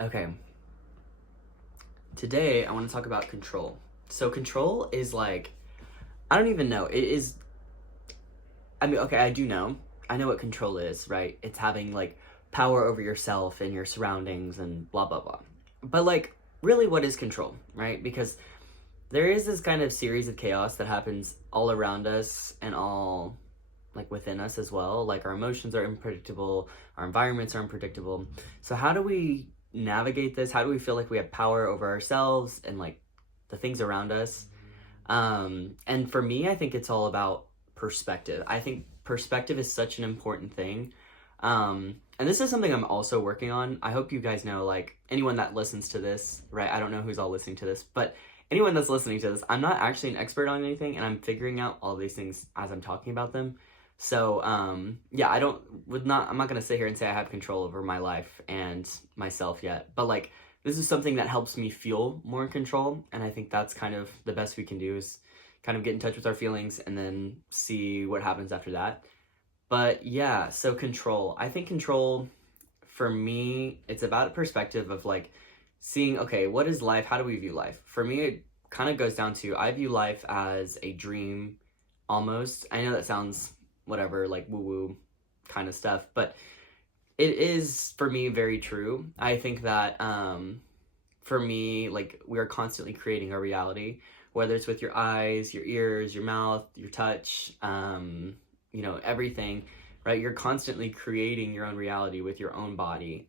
Okay, today I want to talk about control. So, control is like, I don't even know. It is, I mean, okay, I do know. I know what control is, right? It's having like power over yourself and your surroundings and blah, blah, blah. But, like, really, what is control, right? Because there is this kind of series of chaos that happens all around us and all like within us as well. Like our emotions are unpredictable, our environments are unpredictable. So how do we navigate this? How do we feel like we have power over ourselves and like the things around us? And for me, I think it's all about perspective. I think perspective is such an important thing. And this is something I'm also working on. I hope you guys know, like, anyone that listens to this, right? I don't know who's all listening to this, but anyone that's listening to this, I'm not actually an expert on anything, and I'm figuring out all these things as I'm talking about them. So, yeah, I'm not gonna sit here and say I have control over my life and myself yet, but like, this is something that helps me feel more in control, and I think that's kind of the best we can do is kind of get in touch with our feelings and then see what happens after that. But yeah, so control. I think control for me, it's about a perspective of like seeing, okay, what is life? How do we view life? For me, it kind of goes down to I view life as a dream almost. I know that sounds whatever, like woo woo kind of stuff, but it is for me very true. I think that for me, like we are constantly creating our reality, whether it's with your eyes, your ears, your mouth, your touch, everything, right? You're constantly creating your own reality with your own body,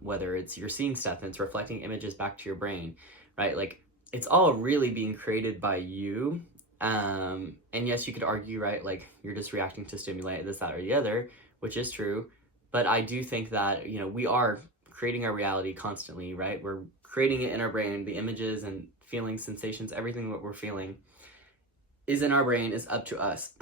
whether it's you're seeing stuff and it's reflecting images back to your brain, right? Like it's all really being created by you. And yes, you could argue, right? Like you're just reacting to stimuli, this, that, or the other, which is true. But I do think that, we are creating our reality constantly, right? We're creating it in our brain, the images and feelings, sensations, everything that we're feeling is in our brain is up to us,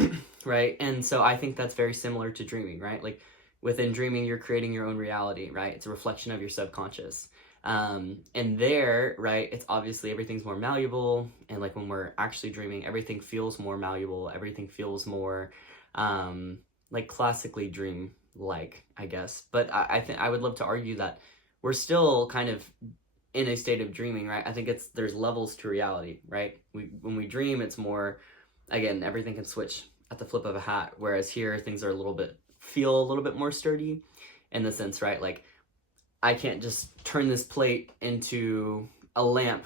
right? And so I think that's very similar to dreaming, right? Like within dreaming, you're creating your own reality, right? It's a reflection of your subconscious. And there, right, it's obviously everything's more malleable. And like when we're actually dreaming, everything feels more malleable. Everything feels more like classically dream like, I guess. But I think I would love to argue that we're still kind of in a state of dreaming, right? I think there's levels to reality, right? When we dream, it's more, again, everything can switch at the flip of a hat, whereas here things are feel a little bit more sturdy in the sense, right? Like I can't just turn this plate into a lamp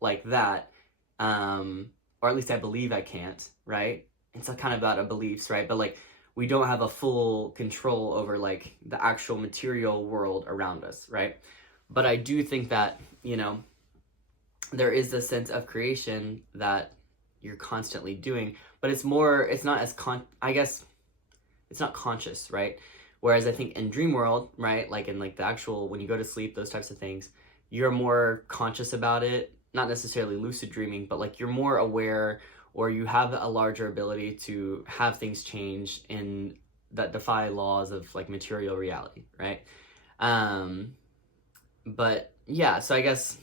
like that, or at least I believe I can't, right? It's kind of about a beliefs, right? But like we don't have a full control over like the actual material world around us, right? But I do think that, there is a sense of creation that you're constantly doing, but it's not I guess it's not conscious, right? Whereas I think in dream world, right, like in like the actual, when you go to sleep, those types of things, you're more conscious about it, not necessarily lucid dreaming, but like you're more aware, or you have a larger ability to have things change in that defy laws of like material reality, right? Um, but yeah, so I guess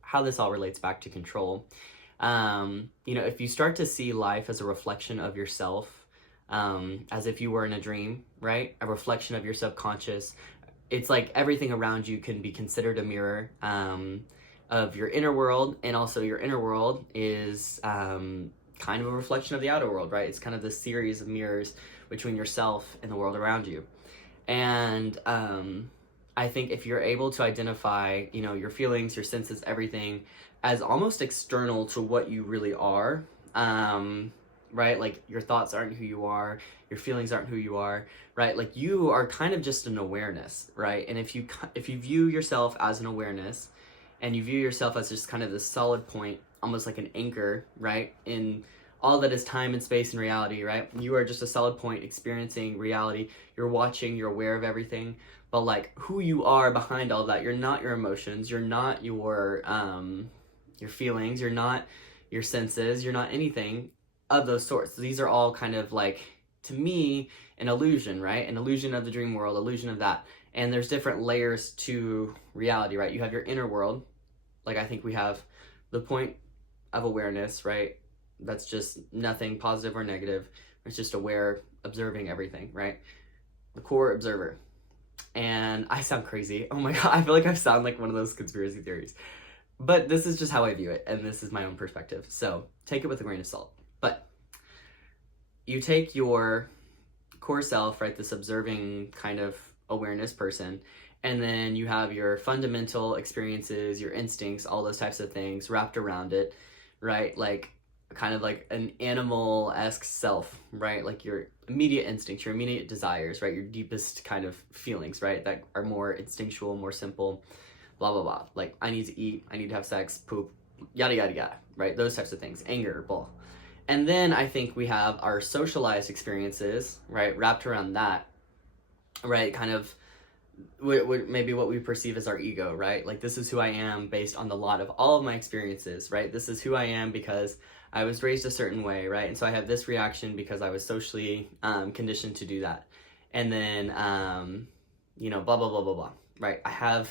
how this all relates back to control. If you start to see life as a reflection of yourself, as if you were in a dream, right? A reflection of your subconscious. It's like everything around you can be considered a mirror of your inner world, and also your inner world is kind of a reflection of the outer world, right? It's kind of this series of mirrors between yourself and the world around you. And I think if you're able to identify, your feelings, your senses, everything as almost external to what you really are, right? Like your thoughts aren't who you are, your feelings aren't who you are, right? Like you are kind of just an awareness, right? And if you view yourself as an awareness, and you view yourself as just kind of this solid point, almost like an anchor, right? In all that is time and space and reality, right? You are just a solid point experiencing reality. You're watching, you're aware of everything. But like who you are behind all that, you're not your emotions, you're not your feelings, you're not your senses, you're not anything of those sorts. These are all kind of like, to me, an illusion, right? An illusion of the dream world, illusion of that. And there's different layers to reality, right? You have your inner world, like I think we have the point of awareness, right? That's just nothing positive or negative. It's just aware, observing everything, right? The core observer. And I sound crazy. Oh my God, I feel like I sound like one of those conspiracy theories. But this is just how I view it, and this is my own perspective. So take it with a grain of salt. But you take your core self, right, this observing kind of awareness person, and then you have your fundamental experiences, your instincts, all those types of things wrapped around it, right? Like kind of like an animal-esque self, right? Like your immediate instincts, your immediate desires, right? Your deepest kind of feelings, right? That are more instinctual, more simple, blah, blah, blah. Like I need to eat, I need to have sex, poop, yada, yada, yada, right? Those types of things, anger, blah. And then I think we have our socialized experiences, right, wrapped around that, right, kind of maybe what we perceive as our ego, right? Like this is who I am based on the lot of all of my experiences, right? This is who I am because I was raised a certain way, right? And so I have this reaction because I was socially conditioned to do that. And then, blah, blah, blah, blah, blah, right? I have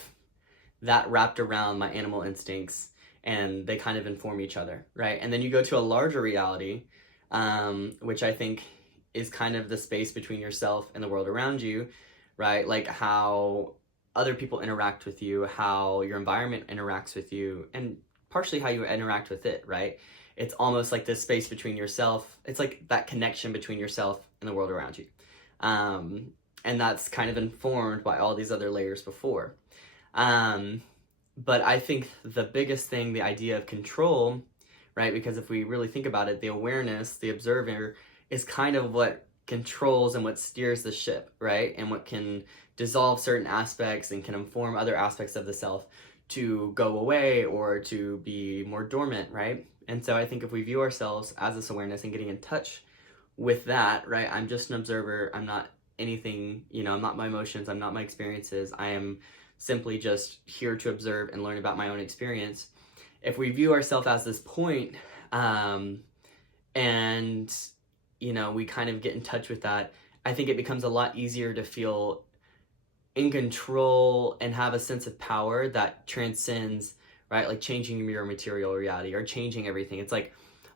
that wrapped around my animal instincts, and they kind of inform each other, right? And then you go to a larger reality, which I think is kind of the space between yourself and the world around you, right? Like how other people interact with you, how your environment interacts with you, and partially how you interact with it, right? It's almost like this space between yourself. It's like that connection between yourself and the world around you. And that's kind of informed by all these other layers before. But I think the biggest thing, the idea of control, right? Because if we really think about it, the awareness, the observer, is kind of what controls and what steers the ship, right? And what can dissolve certain aspects and can inform other aspects of the self to go away or to be more dormant, right? And so I think if we view ourselves as this awareness and getting in touch with that, right? I'm just an observer. I'm not anything, I'm not my emotions. I'm not my experiences. I am simply just here to observe and learn about my own experience. If we view ourselves as this point, and we kind of get in touch with that, I think it becomes a lot easier to feel in control and have a sense of power that transcends, right? Like changing your material reality or changing everything. It's like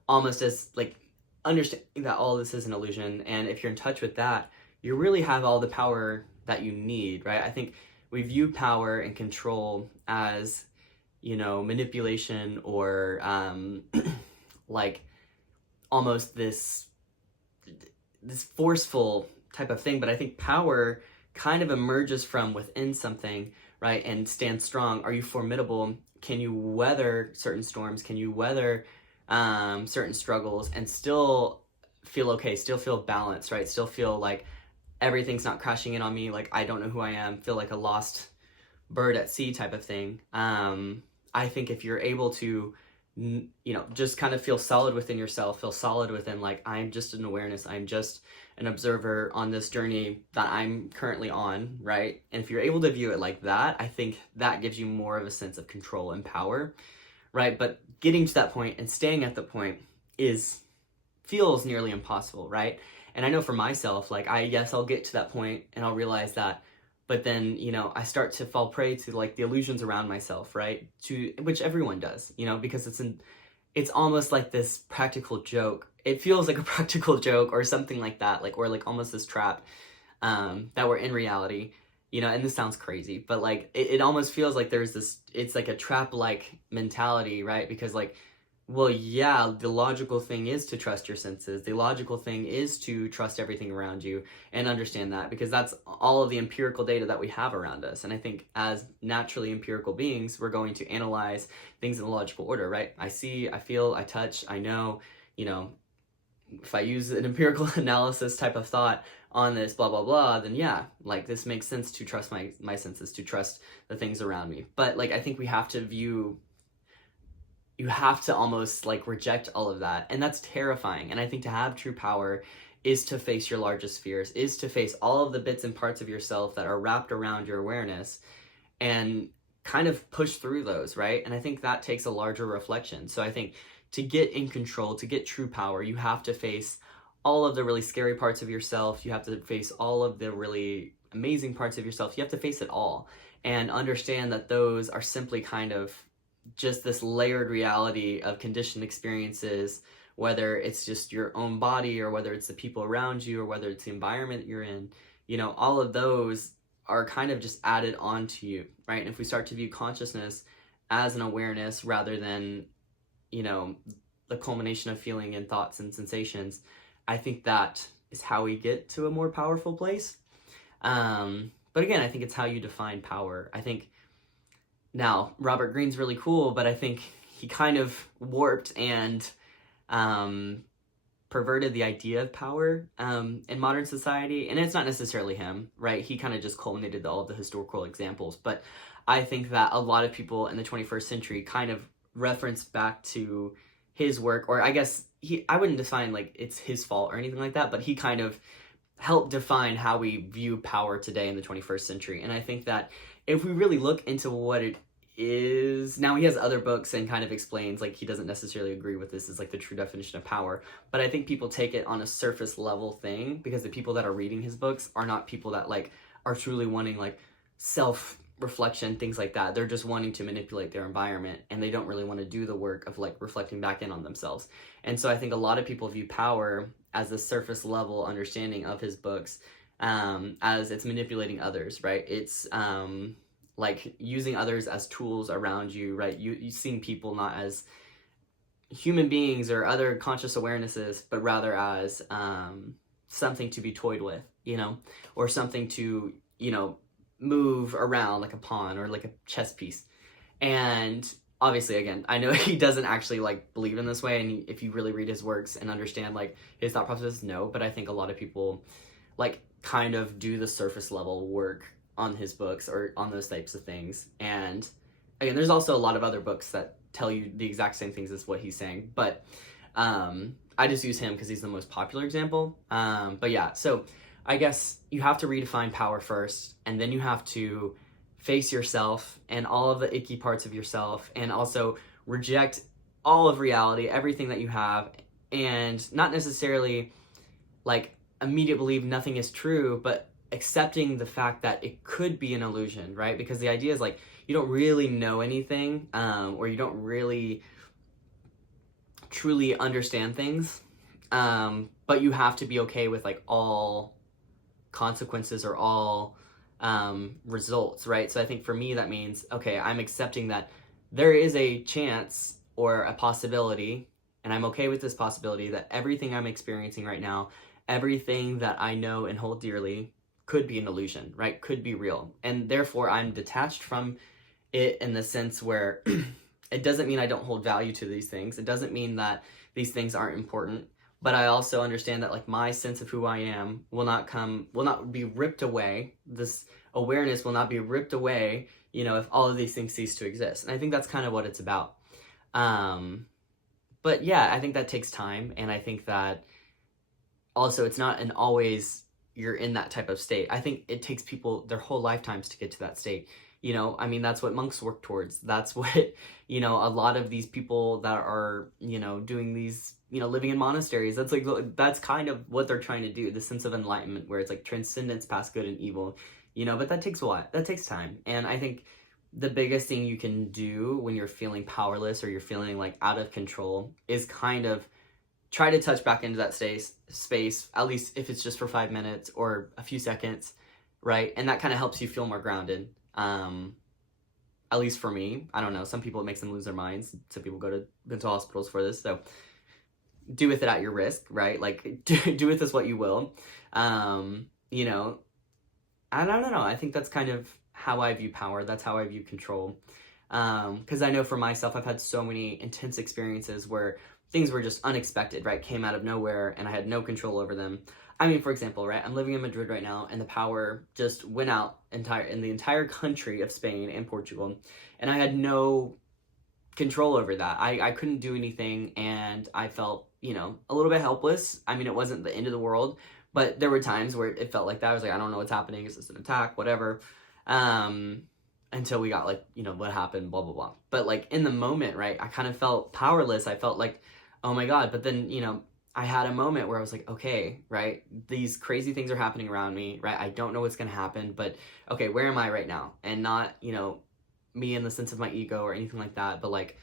almost as like understanding that all this is an illusion. And if you're in touch with that, you really have all the power that you need, right? I think we view power and control as, manipulation or like almost this forceful type of thing. But I think power kind of emerges from within something, right? And stand strong. Are you formidable? Can you weather certain storms? Can you weather certain struggles and still feel okay, still feel balanced, right? Still feel like everything's not crashing in on me, like I don't know who I am, feel like a lost bird at sea type of thing. I think if you're able to, just kind of feel solid within yourself, feel solid within like, I'm just an awareness, I'm just an observer on this journey that I'm currently on, right? And if you're able to view it like that, I think that gives you more of a sense of control and power, right? But getting to that point and staying at the point feels nearly impossible, right? And I know for myself, like I'll get to that point and I'll realize that, but then, I start to fall prey to like the illusions around myself, right? Which everyone does, because it's almost like this practical joke. It feels like a practical joke or something like that, like, or like almost this trap, that we're in reality, and this sounds crazy, but like, it almost feels like it's like a trap-like mentality, right? Because like, well, yeah, the logical thing is to trust your senses. The logical thing is to trust everything around you and understand that, because that's all of the empirical data that we have around us. And I think as naturally empirical beings, we're going to analyze things in a logical order, right? I see, I feel, I touch, I know, if I use an empirical analysis type of thought on this, blah, blah, blah, then yeah, like this makes sense to trust my senses, to trust the things around me. But like, I think you have to almost like reject all of that. And that's terrifying. And I think to have true power is to face your largest fears, is to face all of the bits and parts of yourself that are wrapped around your awareness and kind of push through those, right? And I think that takes a larger reflection. So I think to get in control, to get true power, you have to face all of the really scary parts of yourself. You have to face all of the really amazing parts of yourself. You have to face it all and understand that those are simply kind of just this layered reality of conditioned experiences, whether it's just your own body or whether it's the people around you or whether it's the environment you're in. All of those are kind of just added onto you, right? And if we start to view consciousness as an awareness rather than, you know, the culmination of feeling and thoughts and sensations, I think that is how we get to a more powerful place. But again, I think it's how you define power. I think now Robert Greene's really cool, but I think he kind of warped and perverted the idea of power in modern society. And it's not necessarily him, right? He kind of just culminated all of the historical examples. But I think that a lot of people in the 21st century kind of reference back to his work, or I guess I wouldn't define like it's his fault or anything like that, but he kind of helped define how we view power today in the 21st century. And I think that if we really look into what it is, now he has other books and kind of explains, like, he doesn't necessarily agree with this as like the true definition of power, but I think people take it on a surface level thing, because the people that are reading his books are not people that like are truly wanting like self reflection, things like that. They're just wanting to manipulate their environment, and they don't really want to do the work of like reflecting back in on themselves. And so I think a lot of people view power as the surface level understanding of his books, as it's manipulating others, right? It's like using others as tools around you, right? You seeing people not as human beings or other conscious awarenesses, but rather as something to be toyed with, you know, or something to, you know, move around like a pawn or like a chess piece. And obviously, again, I know he doesn't actually like believe in this way, and if you really read his works and understand like his thought process, no, but I think a lot of people like kind of do the surface level work on his books or on those types of things. And again, there's also a lot of other books that tell you the exact same things as what he's saying, but I just use him because he's the most popular example. But yeah, so I guess you have to redefine power first, and then you have to face yourself and all of the icky parts of yourself, and also reject all of reality, everything that you have, and not necessarily like immediately believe nothing is true, but accepting the fact that it could be an illusion, right? Because the idea is like you don't really know anything, or you don't really truly understand things, but you have to be okay with like all consequences or all results, right? So I think for me that means, okay, I'm accepting that there is a chance or a possibility, and I'm okay with this possibility, that everything I'm experiencing right now, everything that I know and hold dearly, could be an illusion, right? Could be real. And therefore I'm detached from it in the sense where it doesn't mean I don't hold value to these things. It doesn't mean that these things aren't important, but I also understand that like my sense of who I am will not be ripped away. This awareness will not be ripped away, you know, if all of these things cease to exist. And I think that's kind of what it's about. But yeah, I think that takes time. And I think that also it's not an always you're in that type of state. I think it takes people their whole lifetimes to get to that state. You know, I mean, that's what monks work towards. That's what, you know, a lot of these people that are, you know, doing these, you know, living in monasteries, that's like, that's kind of what they're trying to do, the sense of enlightenment, where it's like transcendence past good and evil, you know, but that takes a while. That takes time. And I think the biggest thing you can do when you're feeling powerless or you're feeling like out of control is kind of try to touch back into that space, at least if it's just for 5 minutes or a few seconds, right? And that kind of helps you feel more grounded. At least for me, I don't know. Some people, it makes them lose their minds. Some people go to mental hospitals for this. So do with it at your risk, right? Like do with this what you will. You know, I don't know. I think that's kind of how I view power. That's how I view control. Because I know for myself, I've had so many intense experiences where things were just unexpected, right? Came out of nowhere and I had no control over them. I mean, for example, right, I'm living in Madrid right now, and the power just went out in the entire country of Spain and Portugal, and I had no control over that. I couldn't do anything, and I felt, you know, a little bit helpless. I mean, it wasn't the end of the world, but there were times where it felt like that. I was like, I don't know what's happening. Is this an attack? Whatever. Until we got like, you know, what happened, blah, blah, blah. But like in the moment, right, I kind of felt powerless. I felt like, oh my God. But then, you know, I had a moment where I was like, okay, right, these crazy things are happening around me, right? I don't know what's going to happen, but okay, where am I right now? And not, you know, me in the sense of my ego or anything like that, but like,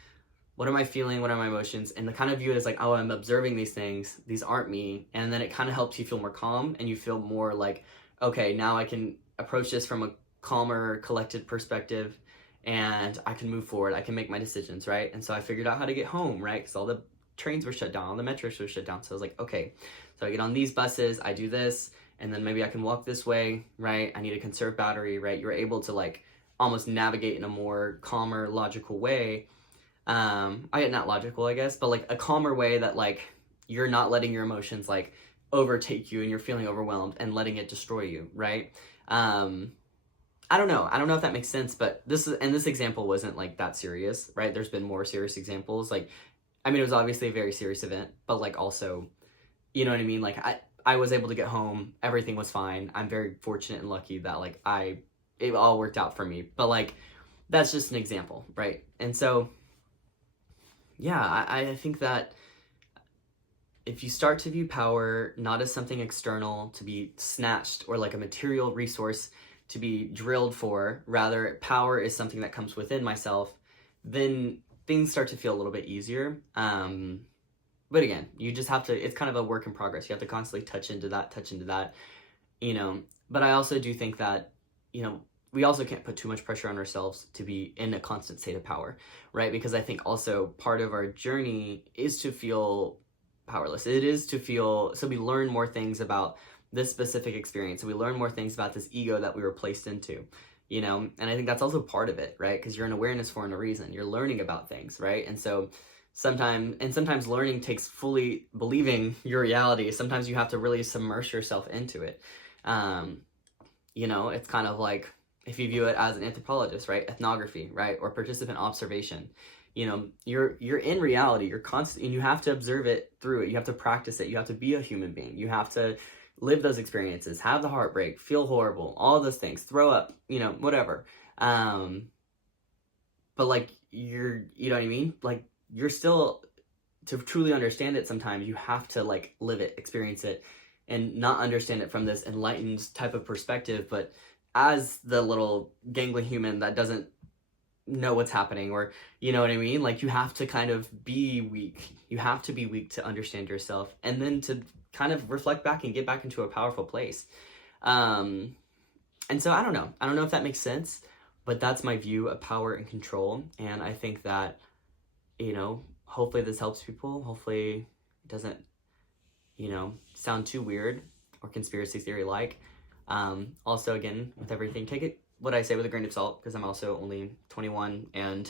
what am I feeling? What are my emotions? And the kind of view it as like, oh, I'm observing these things. These aren't me. And then it kind of helps you feel more calm, and you feel more like, okay, now I can approach this from a calmer, collected perspective, and I can move forward. I can make my decisions, right? And so I figured out how to get home, right? Because all the trains were shut down, all the metros were shut down. So I was like, okay, so I get on these buses, I do this, and then maybe I can walk this way, right? I need to conserve battery, right? You're able to like almost navigate in a more calmer, logical way. Not logical, I guess, but like a calmer way that like you're not letting your emotions like overtake you and you're feeling overwhelmed and letting it destroy you, right? I don't know. I don't know if that makes sense, but this example wasn't like that serious, right? There's been more serious examples. Like, I mean, it was obviously a very serious event, but like also, you know what I mean? Like I was able to get home. Everything was fine. I'm very fortunate and lucky that like it all worked out for me. But like, that's just an example, right? And so, yeah, I think that if you start to view power not as something external to be snatched or like a material resource to be drilled for, rather power is something that comes within myself, then things start to feel a little bit easier. But again, you just have to, it's kind of a work in progress. You have to constantly touch into that, you know. But I also do think that, you know, we also can't put too much pressure on ourselves to be in a constant state of power, right? Because I think also part of our journey is to feel powerless. It is to feel, so we learn more things about this specific experience. So we learn more things about this ego that we were placed into, you know? And I think that's also part of it, right? Because you're in awareness for a reason. You're learning about things, right? And so sometimes learning takes fully believing your reality. Sometimes you have to really submerge yourself into it. You know, it's kind of like, if you view it as an anthropologist, right? Ethnography, right? Or participant observation. You know, you're in reality, you're constant, and you have to observe it through it. You have to practice it. You have to be a human being. You have to live those experiences, have the heartbreak, feel horrible, all those things, throw up, you know, whatever. But like you know what I mean? Like you're still, to truly understand it, sometimes you have to like live it, experience it, and not understand it from this enlightened type of perspective, but as the little gangly human that doesn't know what's happening, or you know what I mean? Like you have to kind of be weak. You have to be weak to understand yourself, and then to kind of reflect back and get back into a powerful place. And so I don't know if that makes sense, but that's my view of power and control. And I think that, you know, hopefully this helps people. Hopefully it doesn't, you know, sound too weird or conspiracy theory like. Also, again, with everything, take it, what I say, with a grain of salt, because I'm also only 21 and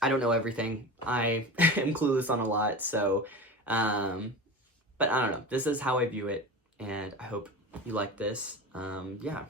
I don't know everything. I am clueless on a lot. So, but I don't know. This is how I view it, and I hope you like this. Yeah.